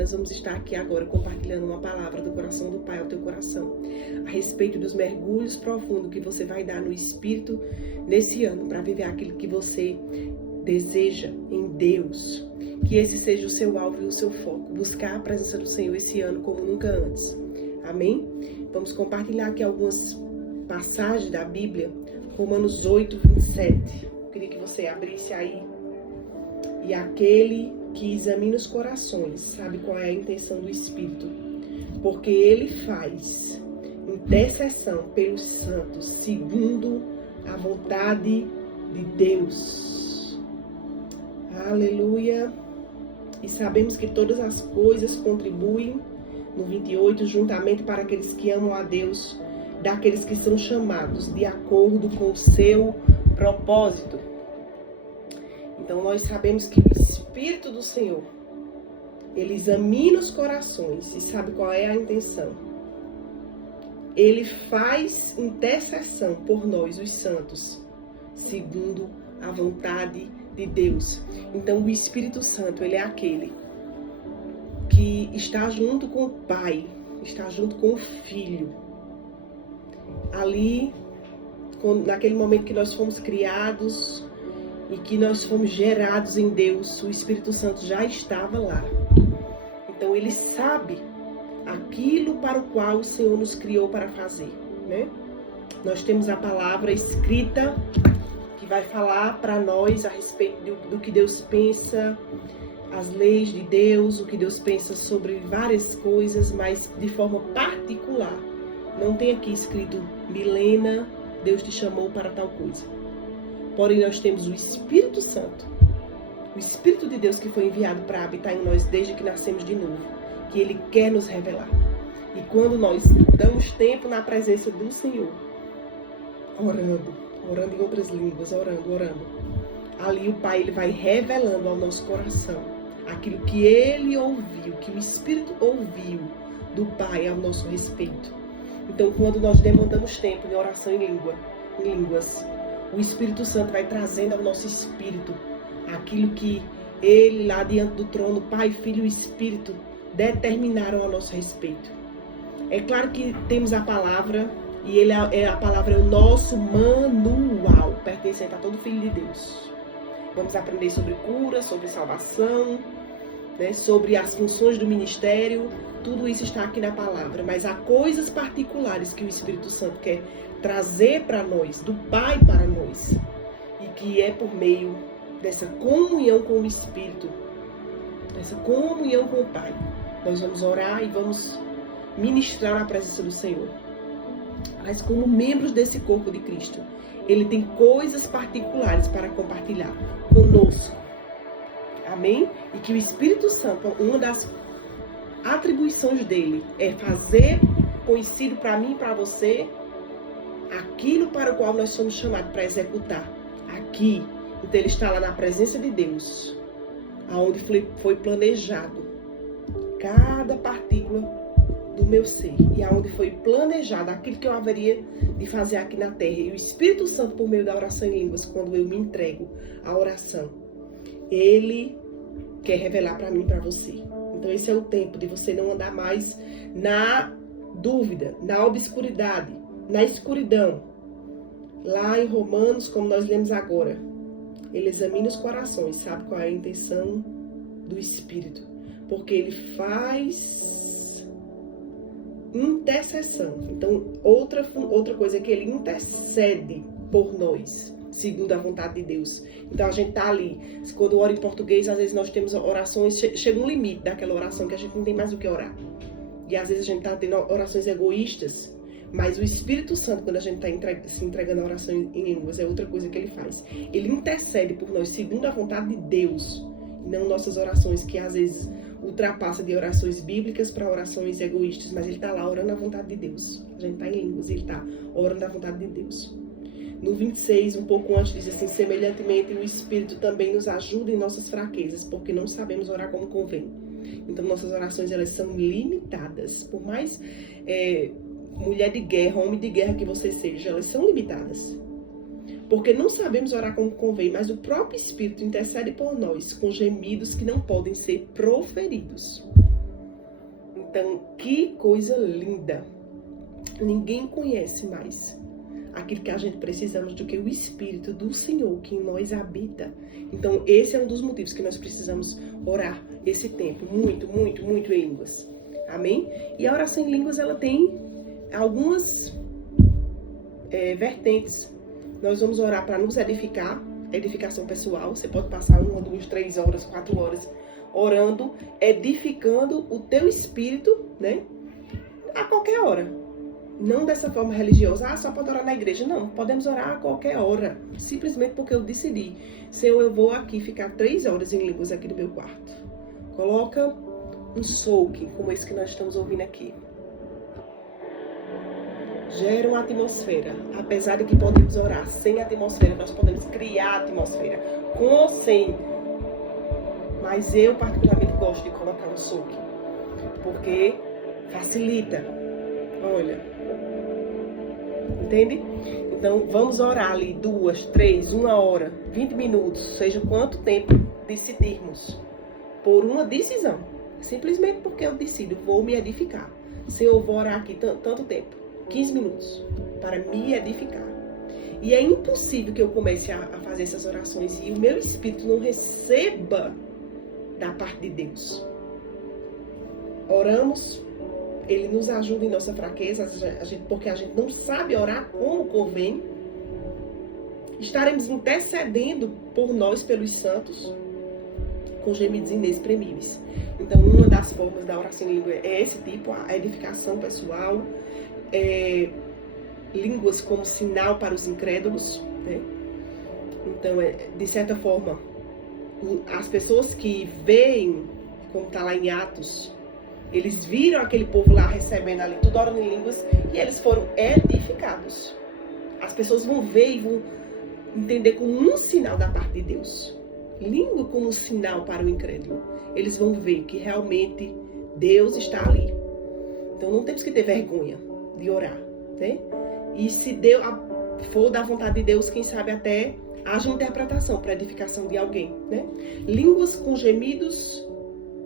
nós vamos estar aqui agora compartilhando uma palavra do coração do Pai ao teu coração, a respeito dos mergulhos profundos que você vai dar no Espírito nesse ano, para viver aquilo que você deseja em Deus. Que esse seja o seu alvo e o seu foco, buscar a presença do Senhor esse ano como nunca antes. Amém? Vamos compartilhar aqui algumas passagens da Bíblia. Romanos 8, 27. Eu queria que você abrisse aí. E aquele que examina os corações sabe qual é a intenção do Espírito, porque ele faz intercessão pelos santos, segundo a vontade de Deus. Aleluia! E sabemos que todas as coisas contribuem, no 28, juntamente para aqueles que amam a Deus, daqueles que são chamados de acordo com o seu propósito. Então nós sabemos que o Espírito do Senhor, ele examina os corações e sabe qual é a intenção. Ele faz intercessão por nós, os santos, segundo a vontade de Deus. Então o Espírito Santo, ele é aquele que está junto com o Pai, está junto com o Filho. Ali, naquele momento que nós fomos criados e que nós fomos gerados em Deus, o Espírito Santo já estava lá. Então ele sabe aquilo para o qual o Senhor nos criou para fazer, né? Nós temos a palavra escrita que vai falar para nós a respeito do que Deus pensa, as leis de Deus, o que Deus pensa sobre várias coisas, mas de forma particular. Não tem aqui escrito, Milena, Deus te chamou para tal coisa. Porém, nós temos o Espírito Santo, o Espírito de Deus que foi enviado para habitar em nós desde que nascemos de novo, que Ele quer nos revelar. E quando nós damos tempo na presença do Senhor, orando em outras línguas, orando, ali o Pai ele vai revelando ao nosso coração aquilo que Ele ouviu, que o Espírito ouviu do Pai ao nosso respeito. Então, quando nós demandamos tempo em oração em línguas, o Espírito Santo vai trazendo ao nosso espírito aquilo que Ele, lá diante do trono, Pai, Filho e Espírito, determinaram a nosso respeito. É claro que temos a palavra, e a palavra é o nosso manual, pertencente a todo filho de Deus. Vamos aprender sobre cura, sobre salvação, né, sobre as funções do ministério. Tudo isso está aqui na palavra, mas há coisas particulares que o Espírito Santo quer trazer para nós, do Pai para nós, e que é por meio dessa comunhão com o Espírito, dessa comunhão com o Pai. Nós vamos orar e vamos ministrar na presença do Senhor. Mas como membros desse corpo de Cristo, Ele tem coisas particulares para compartilhar conosco. Amém? E que o Espírito Santo, uma das atribuições dele é fazer conhecido para mim e para você aquilo para o qual nós somos chamados para executar aqui. Então ele está lá na presença de Deus, aonde foi planejado cada partícula do meu ser, e aonde foi planejado aquilo que eu haveria de fazer aqui na terra. E o Espírito Santo, por meio da oração em línguas, quando eu me entrego à oração, ele quer revelar para mim e para você. Então esse é o tempo de você não andar mais na dúvida, na obscuridade, na escuridão. Lá em Romanos, como nós lemos agora, ele examina os corações, sabe qual é a intenção do Espírito, porque ele faz intercessão. Então outra coisa é que ele intercede por nós, segundo a vontade de Deus. Então a gente tá ali, quando ora em português, às vezes nós temos orações, chega um limite daquela oração que a gente não tem mais o que orar. E às vezes a gente tá tendo orações egoístas, mas o Espírito Santo, quando a gente está se entregando a oração em línguas, é outra coisa que ele faz. Ele intercede por nós segundo a vontade de Deus, e não nossas orações, que às vezes ultrapassa de orações bíblicas para orações egoístas, mas ele está lá orando a vontade de Deus. A gente está em línguas e ele está orando a vontade de Deus. No 26, um pouco antes, diz assim: semelhantemente, o Espírito também nos ajuda em nossas fraquezas, porque não sabemos orar como convém. Então, nossas orações, elas são limitadas. Por mais mulher de guerra, homem de guerra que você seja, elas são limitadas. Porque não sabemos orar como convém, mas o próprio Espírito intercede por nós com gemidos que não podem ser proferidos. Então, que coisa linda. Ninguém conhece mais aquilo que a gente precisamos do que o Espírito do Senhor que em nós habita. Então, esse é um dos motivos que nós precisamos orar esse tempo, muito, muito, muito em línguas. Amém? E a oração em línguas, ela tem algumas vertentes. Nós vamos orar para nos edificar, edificação pessoal. Você pode passar 1, 2, 3 horas, 4 horas orando, edificando o teu espírito, né? A qualquer hora. Não dessa forma religiosa, só pode orar na igreja. Não, podemos orar a qualquer hora. Simplesmente porque eu decidi. Senhor, eu vou aqui ficar 3 horas em línguas aqui no meu quarto. Coloca um soak, como esse que nós estamos ouvindo aqui. Gera uma atmosfera. Apesar de que podemos orar sem atmosfera, nós podemos criar atmosfera. Com ou sem. Mas eu particularmente gosto de colocar um soak. Porque facilita. Olha. Entende? Então, vamos orar ali 2, 3, 1 hora, 20 minutos, seja quanto tempo decidirmos. Por uma decisão. Simplesmente porque eu decido, vou me edificar. Se eu vou orar aqui tanto tempo, 15 minutos, para me edificar. E é impossível que eu comece a fazer essas orações e o meu espírito não receba da parte de Deus. Oramos. Ele nos ajuda em nossa fraqueza, porque a gente não sabe orar como convém. Estaremos intercedendo por nós, pelos santos, com gemidos inexprimíveis. Então, uma das formas da oração em língua é esse tipo, a edificação pessoal, línguas como sinal para os incrédulos, né? Então, de certa forma, as pessoas que veem, como está lá em Atos, eles viram aquele povo lá recebendo ali, tudo orando em línguas, e eles foram edificados. As pessoas vão ver e vão entender como um sinal da parte de Deus. Língua como um sinal para o incrédulo. Eles vão ver que realmente Deus está ali. Então não temos que ter vergonha de orar, né? E se Deus for da vontade de Deus, quem sabe até haja interpretação para edificação de alguém, né? Línguas com gemidos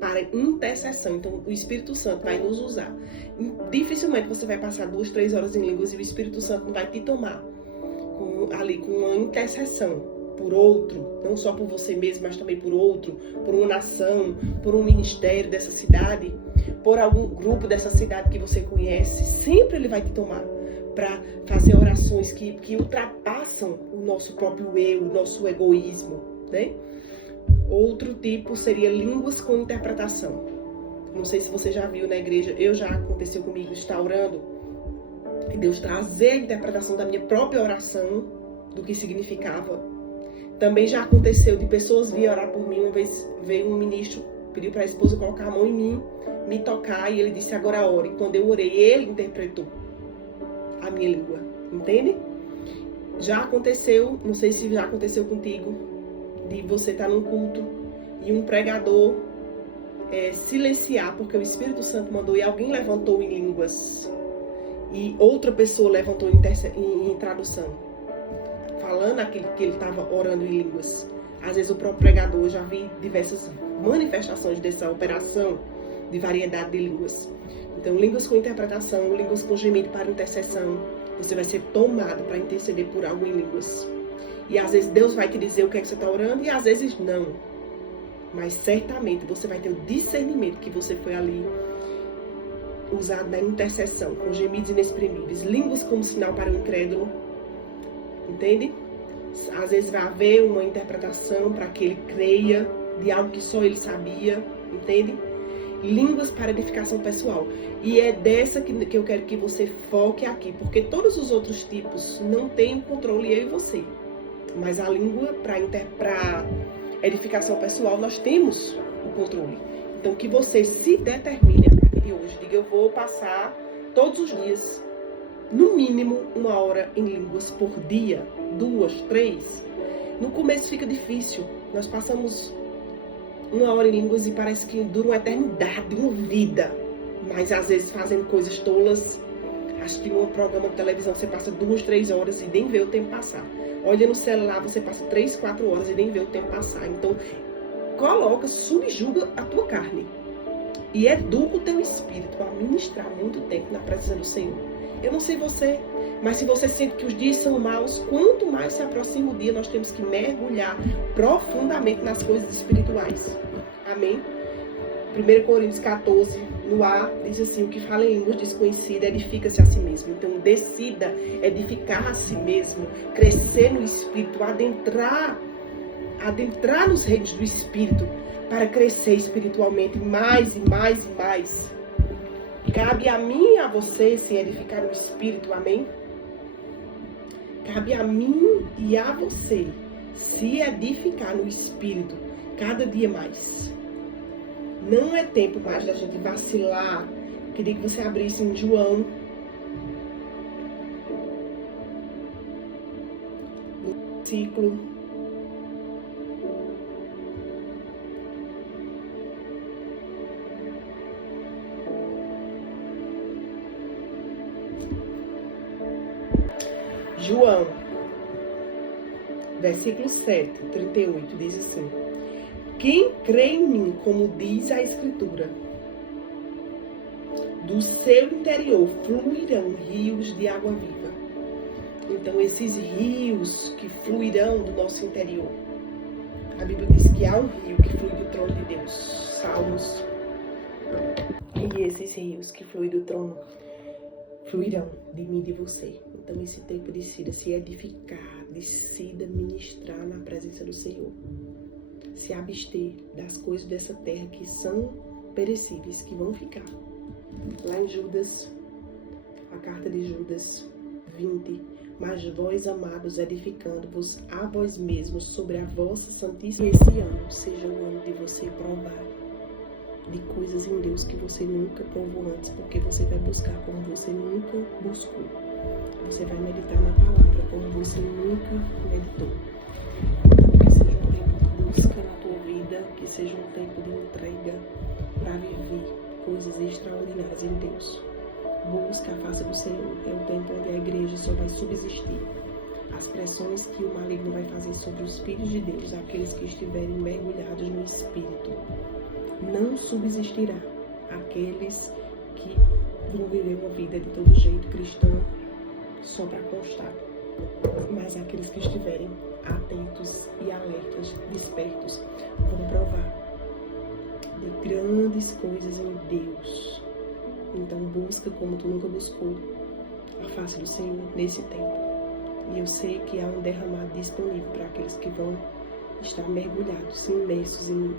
para intercessão. Então, o Espírito Santo vai nos usar. Dificilmente você vai passar 2, 3 horas em línguas e o Espírito Santo não vai te tomar com uma intercessão por outro, não só por você mesmo, mas também por outro, por uma nação, por um ministério dessa cidade, por algum grupo dessa cidade que você conhece. Sempre ele vai te tomar para fazer orações que ultrapassam o nosso próprio eu, o nosso egoísmo, né? Outro tipo seria línguas com interpretação. Não sei se você já viu na igreja, já aconteceu comigo, estar orando e Deus trazer a interpretação da minha própria oração, do que significava. Também já aconteceu de pessoas virem orar por mim. Uma vez veio um ministro, pediu para a esposa colocar a mão em mim, me tocar, e ele disse, agora ore. E quando eu orei, ele interpretou a minha língua. Entende? Já aconteceu, não sei se já aconteceu contigo, de você estar num culto e um pregador silenciar porque o Espírito Santo mandou e alguém levantou em línguas e outra pessoa levantou em tradução, falando aquilo que ele estava orando em línguas. Às vezes o próprio pregador, já vi diversas manifestações dessa operação de variedade de línguas. Então, línguas com interpretação, línguas com gemido para intercessão. Você vai ser tomado para interceder por algo em línguas. E às vezes Deus vai te dizer o que é que você está orando e às vezes não. Mas certamente você vai ter o discernimento que você foi ali usado na intercessão, com gemidos inexprimíveis. Línguas como sinal para o incrédulo. Entende? Às vezes vai haver uma interpretação para que ele creia de algo que só ele sabia. Entende? Línguas para edificação pessoal. E é dessa que eu quero que você foque aqui. Porque todos os outros tipos não têm controle, eu e você. Mas a língua para edificação pessoal, nós temos o controle. Então, que você se determine a partir de hoje. Diga, eu vou passar todos os dias, no mínimo, 1 hora em línguas por dia. 2, 3. No começo fica difícil. Nós passamos 1 hora em línguas e parece que dura uma eternidade, uma vida. Mas, às vezes, fazendo coisas tolas. Assistindo um programa de televisão, você passa 2, 3 horas e nem vê o tempo passar. Olha no celular, você passa 3, 4 horas e nem vê o tempo passar. Então, subjuga a tua carne. e educa o teu espírito a ministrar muito tempo na presença do Senhor. Eu não sei você, mas se você sente que os dias são maus, quanto mais se aproxima o dia, nós temos que mergulhar profundamente nas coisas espirituais. Amém? 1 Coríntios 14, no A, diz assim: o que fala em línguas desconhecidas edifica-se a si mesmo. Então decida edificar a si mesmo, crescer no Espírito, adentrar nos reinos do Espírito, para crescer espiritualmente mais e mais e mais. Cabe a mim e a você se edificar no Espírito, amém? Cabe a mim e a você se edificar no Espírito cada dia mais. Não é tempo mais da gente vacilar. Queria que você abrisse em João, no versículo 7, 38, diz assim: quem crê em mim, como diz a Escritura, do seu interior fluirão rios de água viva. Então, esses rios que fluirão do nosso interior, a Bíblia diz que há um rio que flui do trono de Deus, Salmos. E esses rios que fluem do trono fluirão de mim e de você. Então, esse tempo decida se edificar, decida ministrar na presença do Senhor. Se abster das coisas dessa terra que são perecíveis, que vão ficar. Lá em Judas, a carta de Judas 20, mas vós, amados, edificando-vos a vós mesmos sobre a vossa santíssima. Que esse ano seja o ano de você provar de coisas em Deus que você nunca provou antes, porque você vai buscar como você nunca buscou. Você vai meditar na palavra como você nunca meditou. Então, que seja um tempo de busca na tua vida, que seja um tempo de entrega para viver coisas extraordinárias em Deus. Busca a face do Senhor. É o tempo onde a igreja só vai subsistir. As pressões que o maligno vai fazer sobre os filhos de Deus, aqueles que estiverem mergulhados no Espírito, não subsistirá. Aqueles que vão viver uma vida de todo jeito cristã, só para constar. Mas aqueles que estiverem atentos e alertas, despertos, vão provar de grandes coisas em Deus. Então busca como tu nunca buscou a face do Senhor nesse tempo. E eu sei que há um derramado disponível para aqueles que vão estar mergulhados, imersos em